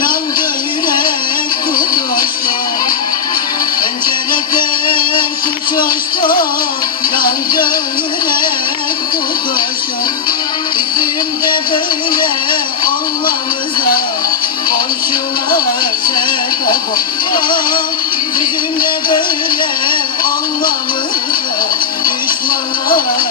Yandı yürek tutuştu Pencereden kuş uçtu Yandı yürek tutuştu Bizim de böyle olmamıza Komşular sebep oldu Bizim Düşmanlar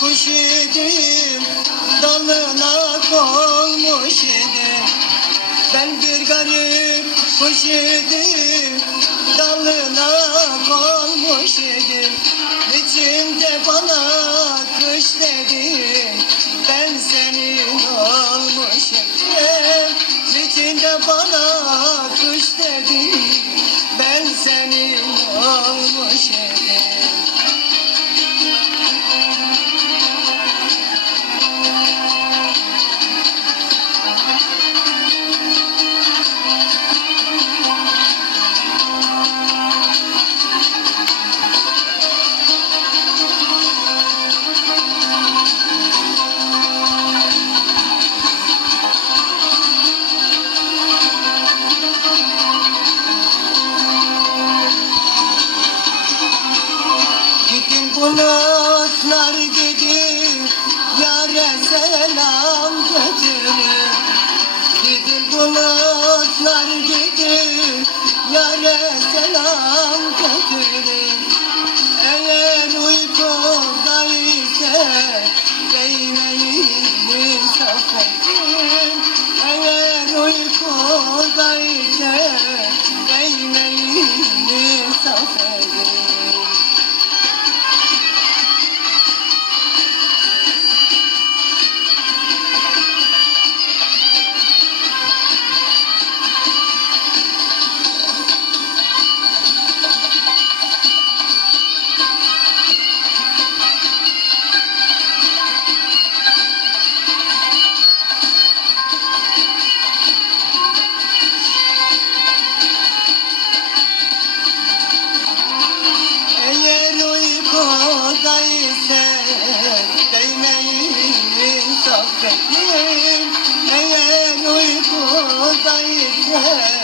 kuş idim Dalına konmuş idim. Ben bir garip kuş idim Dalına konmuş idim. İçimde bana kış dedi bulutlar gidin Yare selam götürün Gidin bulutlar gidin Yare selam götürün Eğer uykuda ise Değmeyin insaf edin Eğer uykuda ise Değmeyin insaf edin Eğer uykuda ise değmeyin